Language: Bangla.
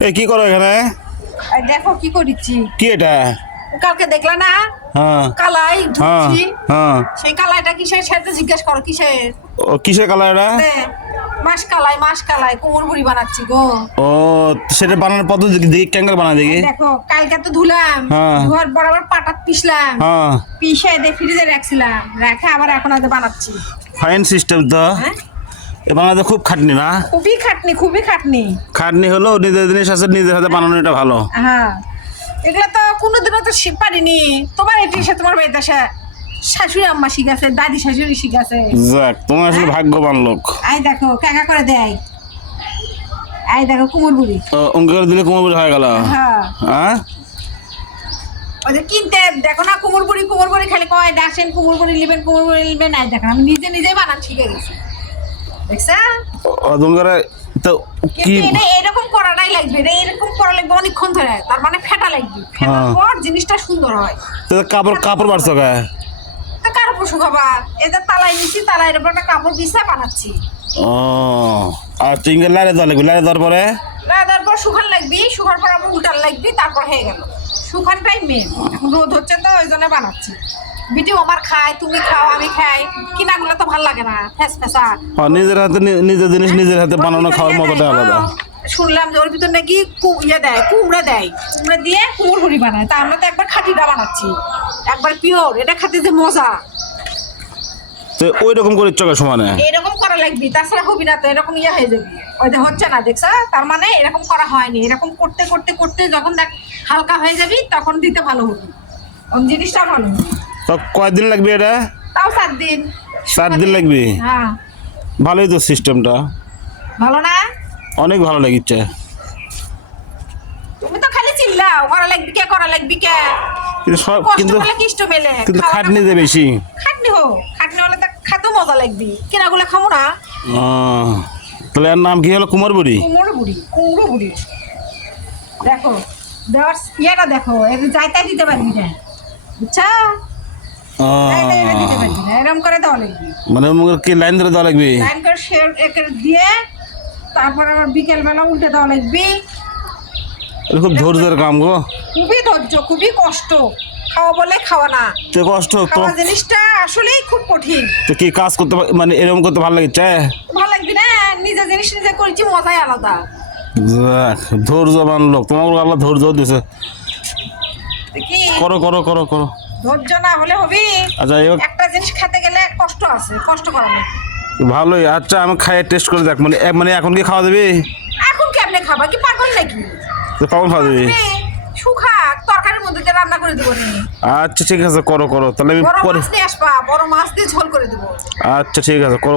এ কি করো এখানে? দেখো কি করেছি কি এটা? কালকে দেখলা না? হ্যাঁ। কালাই হ্যাঁ ধুচ্ছি। হ্যাঁ। সেই কালাইটা কিসের সাথে জিজ্ঞেস করো কিসের? ও কিসের এ, মাস কালাই মাস কালাই কোমর বুড়ি বানাচ্ছি গো। ও সেটা বানানোর পদ্ধতি দেখি ক্যাঙ্গাল বানা দেখি। দেখো কালকে তো ধুলাম হ্যাঁ। ধোয়ার পর পাটাত পিসলাম। হ্যাঁ। পিসে দিয়ে ফ্রিজে রাখছিলাম রেখে আবার এখন আজ বানাচ্ছি। ফাইন সিস্টেম তো। হ্যাঁ? বাংলাদেশে খুব খাটনি না? খুবই খাটনি খুবই খাটনি। খাটনি হলো নিজের জিনিস আছে নিজের হাতে বানানো এটা ভালো। হ্যাঁ। এগুলো তো কোনোদিনও তো পারিনি। তোমার এটি সে তোমার বাড়িতে সে শাশুড়ি আম্মা শিখাছে দাদি শাশুড়ি শিখাছে যাক তুমি আসলে ভাগ্যবান লোক। আই দেখো কাকা করে দেয় আই দেখো কুমোর বুড়ি। ও, অঙ্ক করে দিলে কুমোর হয়ে গেল? হ্যাঁ। হ্যাঁ? কিনতে দেখো না কুমোর বুড়ি কুমোর বুড়ি খালি কয় ডাকছেন কুমোর বুড়ি নেবেন কুমোর বুড়ি নেবেন আই দেখো আমি নিজে নিজে বানান শিখে গেছি। দেখছা অদম তো কি এরকম করাটাই লাগবে এটা এরকম করা লাগবে অনেকক্ষণ ধরে তার মানে ফেটা লাগবে। ফেটার হ্যাঁ। পর জিনিসটা সুন্দর হয়। তো কাপড় কাপড় বাড়ছো তা কার পশু খাবা এদের তালাই নিচ্ছি তালাই এর উপর একটা কাপড় বিছা বানাচ্ছি। ও আর চিঙ্গেল লারে দেওয়া লাগবে লারে দেওয়ার পরে? রাধার পর শুকান লাগবি শুকার পর আবার উল্টান লাগবি তারপর হয়ে গেল। শুকানটাই মেন রোদ হচ্ছে তো ওই জন্য বানাচ্ছি। বিটিও আমার খায় তুমি খাও আমি খাই। কিনাগুলো তো ভালো লাগে না ফেস ফেসা। হ্যাঁ, নিজের হাতে নিজের জিনিস নিজের হাতে বানানো খাওয়ার মতোটা আলাদা। শুনলাম যে ওর ভিতর নাকি ইয়ে দেয় কুমড়া দেয়। কুমড়া দিয়ে কুমড় হুড়ি বানায়। তা আমরা তো একবার খাঁটিটা বানাচ্ছি। একবার পিওর এটা খাতে যে মজা। তো ওই রকম করে সমানে? এরকম করা লাগবি তাছাড়া হবি না তো এরকম ইয়ে হয়ে যাবি। ওই হচ্ছে না দেখছ? তার মানে এরকম করা হয়নি। এরকম করতে করতে করতে যখন দেখ হালকা হয়ে যাবি তখন দিতে ভালো হবে। জিনিসটা ভালো। তো কয়দিন লাগবে এটা? তাও সাত দিন। সাত দিন লাগবে? হ্যাঁ। ভালোই তো সিস্টেমটা। ভালো না? অনেক ভালো লাগিচ্ছে। তুমি তো খালি চিল্লাও করা লাগবি কে করা লাগবি কে? কিন্তু সব কিন্তু কিষ্ট মেলে? কিন্তু খাটনি যে বেশি। খাটনি হোক। খাটনি হলে তো খাতেও মজা লাগবি। কেনাগুলো খাব না। তাহলে এর নাম কি হলো? কুমার বুড়ি কুমড়ো বুড়ি কুমড়ো বুড়ি দেখো দেওয়ার ইয়েটা দেখো এর যাইতাই দিতে পারবি না। বুঝছা? এরকম করে দেওয়া লাগবে। মানে কি লাইন ধরে দেওয়া লাগবে? লাইন করে শেয়ার একে দিয়ে তারপর আবার বিকেলবেলা উল্টে দেওয়া লাগবে। খুব ধৈর্যের কাম গো। খুবই ধৈর্য খুবই কষ্ট। খাওয়া বলে খাওয়া না। তো কষ্ট তো। জিনিসটা আসলেই খুব কঠিন। তো কি কাজ করতে মানে এরকম করতে ভালো লাগছে? ভালো লাগবে না নিজে জিনিস নিজে করেছি মজাই আলাদা। ধৈর্যবান লোক। তোমার আল্লাহ ধৈর্য দিছে। কি করো করো করো করো। ধৈর্য না হলে হবি। আচ্ছা একটা জিনিস খেতে গেলে কষ্ট আছে কষ্ট করা ভালোই আচ্ছা আমি খাইয়ে টেস্ট করে দেখ মানে মানে এখন কি খাওয়া দেবে? এখন কি আপনি খাবা কি পাগল নাকি? কখন খাওয়া দেবে? সুখা তরকারির মধ্যে দিয়ে রান্না করে দেবো আচ্ছা ঠিক আছে করো করো তাহলে আমি পরে বড় মাছ দিয়ে ঝোল করে দেবো। আচ্ছা ঠিক আছে করো।